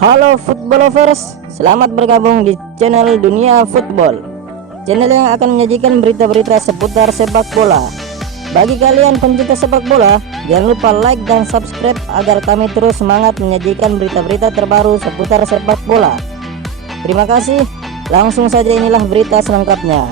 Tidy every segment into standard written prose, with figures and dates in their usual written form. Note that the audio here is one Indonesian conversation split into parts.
Halo football lovers, selamat bergabung di channel Dunia Football, channel yang akan menyajikan berita-berita seputar sepak bola. Bagi kalian pencinta sepak bola, jangan lupa like dan subscribe agar kami terus semangat menyajikan berita-berita terbaru seputar sepak bola. Terima kasih, langsung saja inilah berita selengkapnya.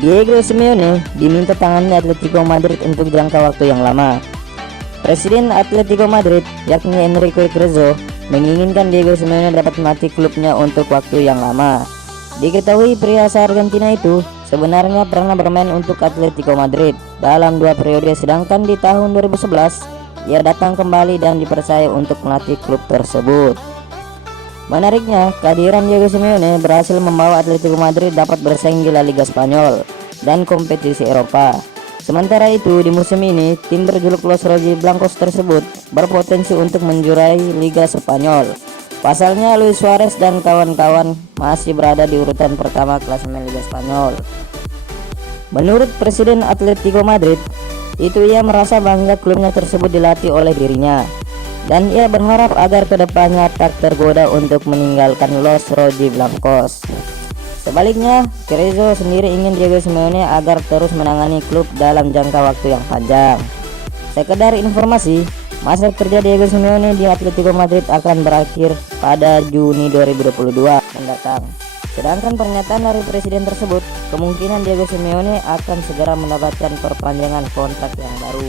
Diego Simeone diminta tangani Atletico Madrid untuk jangka waktu yang lama. Presiden Atletico Madrid, yakni Enrique Cerezo, menginginkan Diego Simeone dapat melatih klubnya untuk waktu yang lama. Diketahui pria asal Argentina itu sebenarnya pernah bermain untuk Atletico Madrid dalam 2 periode, sedangkan di tahun 2011 ia datang kembali dan dipercaya untuk melatih klub tersebut. Menariknya, kehadiran Diego Simeone berhasil membawa Atletico Madrid dapat bersaing di La Liga Spanyol dan kompetisi Eropa. Sementara itu, di musim ini, tim berjuluk Los Rojiblancos tersebut berpotensi untuk menjuarai Liga Spanyol. Pasalnya, Luis Suarez dan kawan-kawan masih berada di urutan pertama klasemen Liga Spanyol. Menurut Presiden Atletico Madrid, itu ia merasa bangga klubnya tersebut dilatih oleh dirinya, dan ia berharap agar kedepannya tak tergoda untuk meninggalkan Los Rojiblancos. Sebaliknya, Cerezo sendiri ingin Diego Simeone agar terus menangani klub dalam jangka waktu yang panjang. Sekedar informasi, masa kerja Diego Simeone di Atletico Madrid akan berakhir pada Juni 2022 mendatang. Sedangkan pernyataan dari presiden tersebut, kemungkinan Diego Simeone akan segera mendapatkan perpanjangan kontrak yang baru.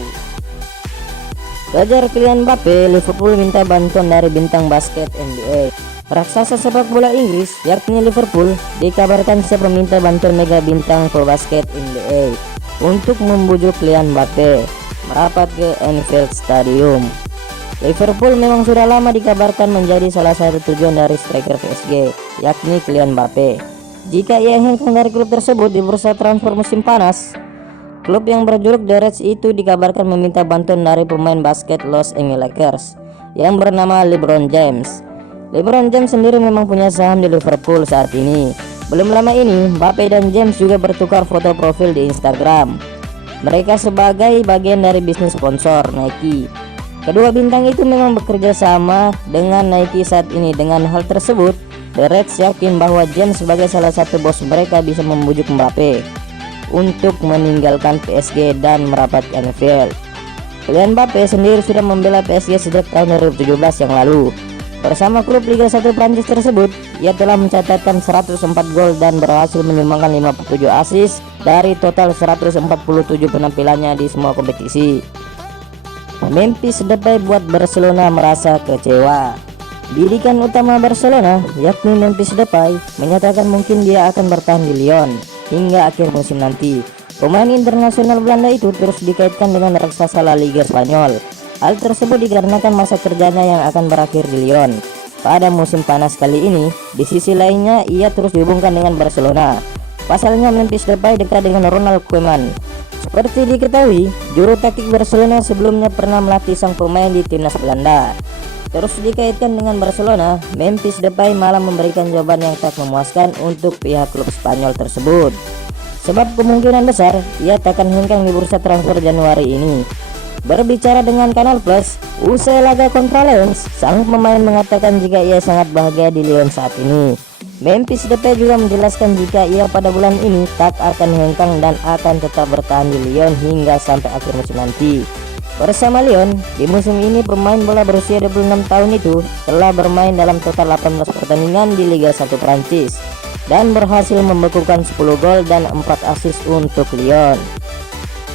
Kejar Kylian Mbappe, Liverpool minta bantuan dari bintang basket NBA. Raksasa sepak bola Inggris, yakni Liverpool, dikabarkan siap meminta bantuan mega bintang pebasket NBA untuk membujuk Kylian Mbappe merapat ke Anfield Stadium. Liverpool memang sudah lama dikabarkan menjadi salah satu tujuan dari striker PSG, yakni Kylian Mbappe. Jika ia hengkang dari klub tersebut di bursa transfer musim panas, klub yang berjuluk The Reds itu dikabarkan meminta bantuan dari pemain basket Los Angeles Lakers yang bernama LeBron James. LeBron James sendiri memang punya saham di Liverpool saat ini. Belum lama ini, Mbappe dan James juga bertukar foto profil di Instagram. Mereka sebagai bagian dari bisnis sponsor Nike. Kedua bintang itu memang bekerja sama dengan Nike saat ini. Dengan hal tersebut, The Reds yakin bahwa James sebagai salah satu bos mereka bisa membujuk Mbappe untuk meninggalkan PSG dan merapat ke Anfield. Kylian Mbappe sendiri sudah membela PSG sejak tahun 2017 yang lalu. Bersama klub Liga 1 Prancis tersebut, ia telah mencatatkan 104 gol dan berhasil menyumbangkan 57 assist dari total 147 penampilannya di semua kompetisi. Memphis Depay buat Barcelona merasa kecewa. Bidikan utama Barcelona, yakni Memphis Depay, menyatakan mungkin dia akan bertahan di Lyon hingga akhir musim nanti. Pemain internasional Belanda itu terus dikaitkan dengan raksasa La Liga Spanyol. Hal tersebut dikarenakan masa kerjanya yang akan berakhir di Lyon pada musim panas kali ini. Di sisi lainnya, ia terus dihubungkan dengan Barcelona. Pasalnya, Memphis Depay dekat dengan Ronald Koeman. Seperti diketahui, juru taktik Barcelona sebelumnya pernah melatih sang pemain di timnas Belanda. Terus dikaitkan dengan Barcelona, Memphis Depay malah memberikan jawaban yang tak memuaskan untuk pihak klub Spanyol tersebut. Sebab kemungkinan besar ia takkan hengkang di bursa transfer Januari ini. Berbicara dengan Kanal Plus, usai laga kontra Lens, sang pemain mengatakan jika ia sangat bahagia di Lyon saat ini. Memphis Depay juga menjelaskan jika ia pada bulan ini tak akan hengkang dan akan tetap bertahan di Lyon hingga sampai akhir musim nanti. Bersama Lyon, di musim ini pemain bola berusia 26 tahun itu telah bermain dalam total 18 pertandingan di Liga 1 Prancis dan berhasil membekukan 10 gol dan 4 assist untuk Lyon.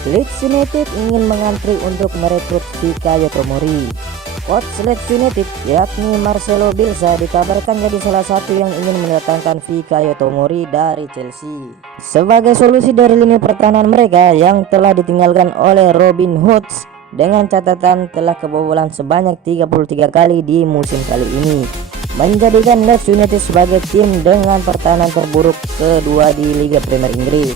Leeds United ingin mengantri untuk merekrut Fikayo Tomori. Coach Leeds United, yakni Marcelo Bielsa, dikabarkan jadi salah satu yang ingin mendatangkan Fikayo Tomori dari Chelsea sebagai solusi dari lini pertahanan mereka yang telah ditinggalkan oleh Robin Hood dengan catatan telah kebobolan sebanyak 33 kali di musim kali ini, menjadikan Leeds United sebagai tim dengan pertahanan terburuk kedua di Liga Premier Inggris.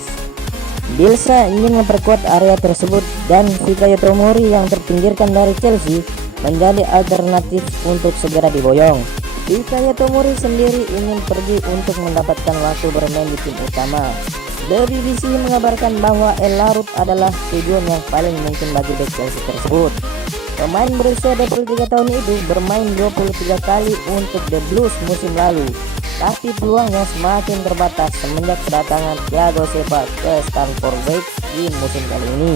Bielsa ingin memperkuat area tersebut dan Fikayo Tomori yang terpinggirkan dari Chelsea menjadi alternatif untuk segera diboyong. Fikayo Tomori sendiri ingin pergi untuk mendapatkan waktu bermain di tim utama. The BBC mengabarkan bahwa El Larut adalah tujuan yang paling mungkin bagi bek Chelsea tersebut. Pemain berusia 23 tahun itu bermain 23 kali untuk The Blues musim lalu, tapi peluangnya semakin terbatas semenjak kedatangan Thiago Silva ke Stamford Bridge di musim kali ini.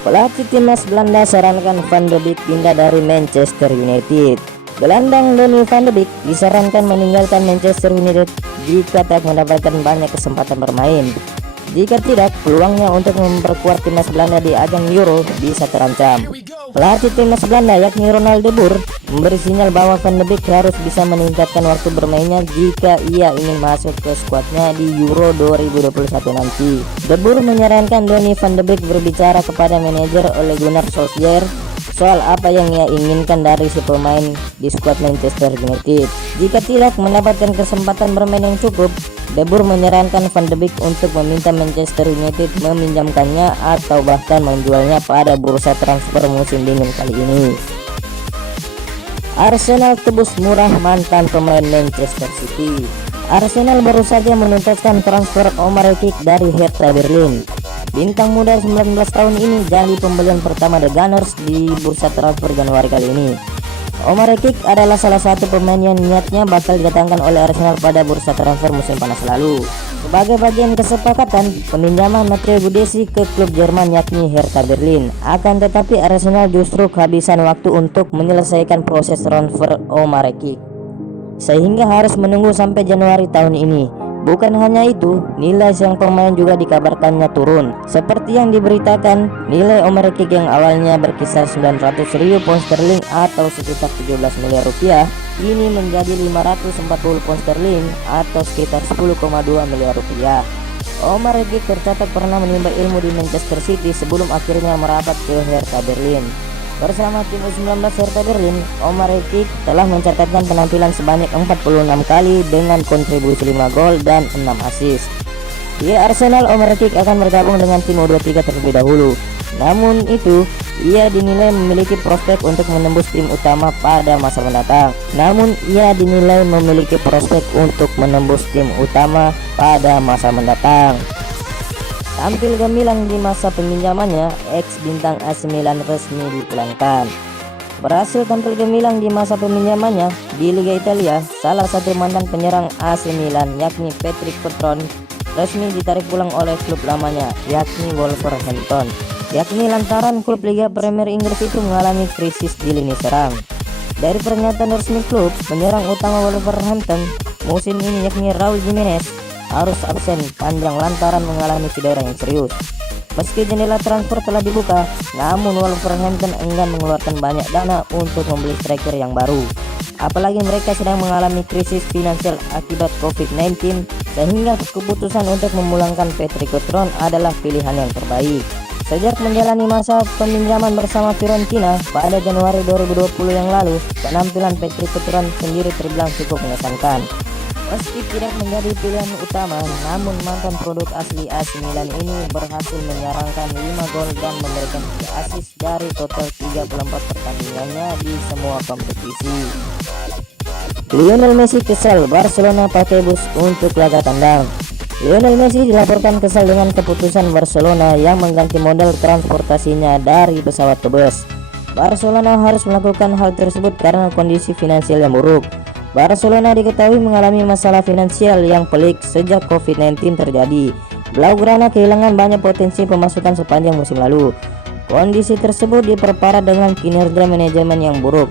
Pelatih timnas Belanda sarankan Van de Beek pindah dari Manchester United. Gelandang Donny van de Beek disarankan meninggalkan Manchester United jika tak mendapatkan banyak kesempatan bermain. Jika tidak, peluangnya untuk memperkuat timnas Belanda di ajang Euro bisa terancam. Pelatih timnas Belanda yakni Ronald de Boer memberi sinyal bahwa Van de Beek harus bisa meningkatkan waktu bermainnya jika ia ingin masuk ke skuadnya di Euro 2021 nanti. De Boer menyarankan Donny van de Beek berbicara kepada manajer Ole Gunnar Solskjaer soal apa yang ia inginkan dari si pemain di skuad Manchester United. Jika tidak mendapatkan kesempatan bermain yang cukup, De Boer menyarankan Van de Beek untuk meminta Manchester United meminjamkannya atau bahkan menjualnya pada bursa transfer musim dingin kali ini. Arsenal tebus murah mantan pemain Manchester City. Arsenal baru saja menuntaskan transfer Omar Rekik dari Hertha Berlin. Bintang muda 19 tahun ini jadi pembelian pertama The Gunners di bursa transfer Januari kali ini. Omar Rekik adalah salah satu pemain yang niatnya bakal didatangkan oleh Arsenal pada bursa transfer musim panas lalu. Sebagai bagian kesepakatan peminjaman Matteo Gudesi ke klub Jerman yakni Hertha Berlin. Akan tetapi Arsenal justru kehabisan waktu untuk menyelesaikan proses transfer Omar Rekik, sehingga harus menunggu sampai Januari tahun ini. Bukan hanya itu, nilai sang pemain juga dikabarkannya turun. Seperti yang diberitakan, nilai Omar Rekik yang awalnya berkisar 900.000 pound sterling atau sekitar 17 miliar rupiah, kini menjadi 540 pound sterling atau sekitar 10,2 miliar rupiah. Omar Rekik tercatat pernah menimba ilmu di Manchester City sebelum akhirnya merapat ke Hertha Berlin. Bersama tim U19 Hertha Berlin, Omar Rekik telah mencatatkan penampilan sebanyak 46 kali dengan kontribusi 5 gol dan 6 assist. Di Arsenal, Omar Rekik akan bergabung dengan tim U23 terlebih dahulu. Namun itu, ia dinilai memiliki prospek untuk menembus tim utama pada masa mendatang. Tampil gemilang di masa peminjamannya, ex bintang AC Milan resmi dipulangkan. Berhasil tampil gemilang di masa peminjamannya di Liga Italia, salah satu mantan penyerang AC Milan yakni Patrick Cutrone resmi ditarik pulang oleh klub lamanya yakni Wolverhampton, yakni lantaran klub Liga Premier Inggris itu mengalami krisis di lini serang. Dari pernyataan resmi klub, penyerang utama Wolverhampton musim ini yakni Raul Jimenez harus absen panjang lantaran mengalami cedera yang serius. Meski jendela transfer telah dibuka, namun Wolverhampton enggan mengeluarkan banyak dana untuk membeli striker yang baru. Apalagi mereka sedang mengalami krisis finansial akibat COVID-19, sehingga keputusan untuk memulangkan Patrick Cutrone adalah pilihan yang terbaik. Sejak menjalani masa peminjaman bersama Fiorentina pada Januari 2020 yang lalu, penampilan Patrick Cutrone sendiri terbilang cukup mengesankan. Meski tidak menjadi pilihan utama, namun mantan produk asli AC Milan ini berhasil menyarangkan 5 gol dan memberikan 3 assist dari total 34 pertandingannya di semua kompetisi. Lionel Messi kesal Barcelona pakai bus untuk laga tandang. Lionel Messi dilaporkan kesal dengan keputusan Barcelona yang mengganti model transportasinya dari pesawat ke bus. Barcelona harus melakukan hal tersebut karena kondisi finansial yang buruk. Barcelona diketahui mengalami masalah finansial yang pelik sejak COVID-19 terjadi. Blaugrana kehilangan banyak potensi pemasukan sepanjang musim lalu. Kondisi tersebut diperparah dengan kinerja manajemen yang buruk.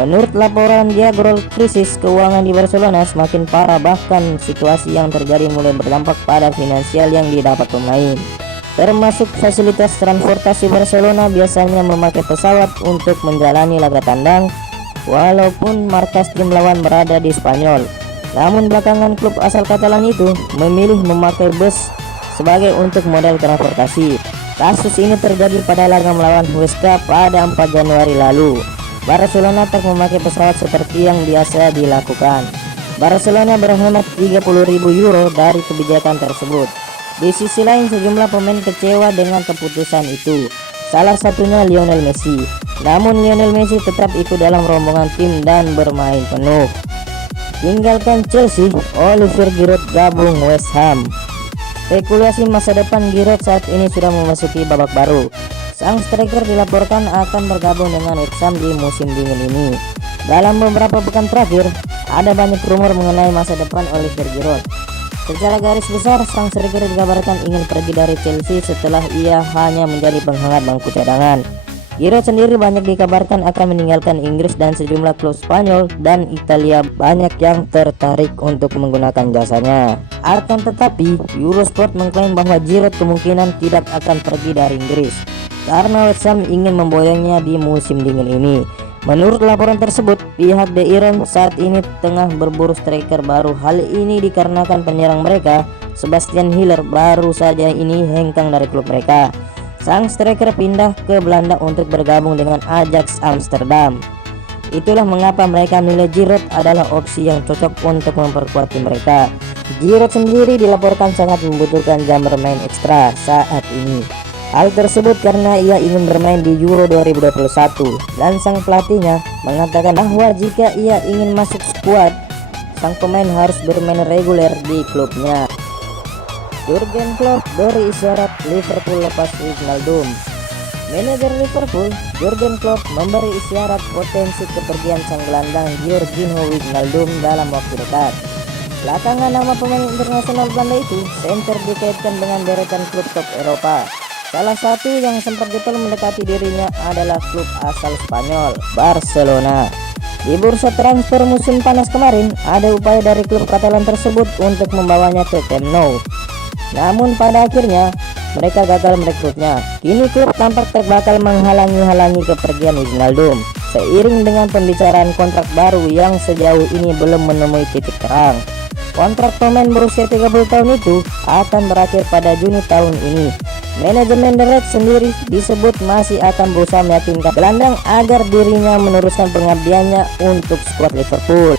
Menurut laporan Diagrol, krisis keuangan di Barcelona semakin parah, bahkan situasi yang terjadi mulai berdampak pada finansial yang didapat pemain. Termasuk fasilitas transportasi. Barcelona biasanya memakai pesawat untuk menjalani laga tandang, walaupun markas tim lawan berada di Spanyol. Namun belakangan klub asal Katalan itu memilih memakai bus sebagai untuk modal transportasi. Kasus ini terjadi pada laga melawan Huesca pada 4 Januari lalu. Barcelona tak memakai pesawat seperti yang biasa dilakukan. Barcelona berhemat 30.000 euro dari kebijakan tersebut. Di sisi lain, sejumlah pemain kecewa dengan keputusan itu, salah satunya Lionel Messi. Namun Lionel Messi tetap ikut dalam rombongan tim dan bermain penuh. Tinggalkan Chelsea, Olivier Giroud gabung West Ham. Spekulasi masa depan Giroud saat ini sudah memasuki babak baru. Sang striker dilaporkan akan bergabung dengan West Ham di musim dingin ini. Dalam beberapa pekan terakhir, ada banyak rumor mengenai masa depan Oliver Giroud. Secara garis besar, sang striker dikabarkan ingin pergi dari Chelsea setelah ia hanya menjadi penghangat bangku cadangan. Giroud sendiri banyak dikabarkan akan meninggalkan Inggris dan sejumlah klub Spanyol dan Italia banyak yang tertarik untuk menggunakan jasanya. Akan tetapi, Eurosport mengklaim bahwa Giroud kemungkinan tidak akan pergi dari Inggris karena West Ham ingin memboyongnya di musim dingin ini. Menurut laporan tersebut, pihak The Iron saat ini tengah berburu striker baru. Hal ini dikarenakan penyerang mereka, Sebastian Haller, baru saja ini hengkang dari klub mereka. Sang striker pindah ke Belanda untuk bergabung dengan Ajax Amsterdam. Itulah mengapa mereka menilai Giroud adalah opsi yang cocok untuk memperkuat tim mereka. Giroud sendiri dilaporkan sangat membutuhkan jam bermain ekstra saat ini. Hal tersebut karena ia ingin bermain di Euro 2021 dan sang pelatihnya mengatakan bahwa jika ia ingin masuk skuad, sang pemain harus bermain reguler di klubnya. Jurgen Klopp beri isyarat Liverpool lepas Wijnaldum. Manajer Liverpool, Jurgen Klopp, memberi isyarat potensi kepergian sang gelandang Georginio Wijnaldum dalam waktu dekat. Belakangan nama pemain internasional Belanda itu center dikaitkan dengan deretan klub top Eropa. Salah satu yang sempat getol mendekati dirinya adalah klub asal Spanyol, Barcelona. Di bursa transfer musim panas kemarin, ada upaya dari klub Katalan tersebut untuk membawanya ke Camp Nou. Namun pada akhirnya mereka gagal merekrutnya. Kini klub tampak bakal menghalangi kepergian Wijnaldum seiring dengan pembicaraan kontrak baru yang sejauh ini belum menemui titik terang. Kontrak pemain berusia 30 tahun itu akan berakhir pada Juni tahun ini. Manajemen The Reds sendiri disebut masih akan berusaha meyakinkan gelandang agar dirinya meneruskan pengabdiannya untuk skuad Liverpool.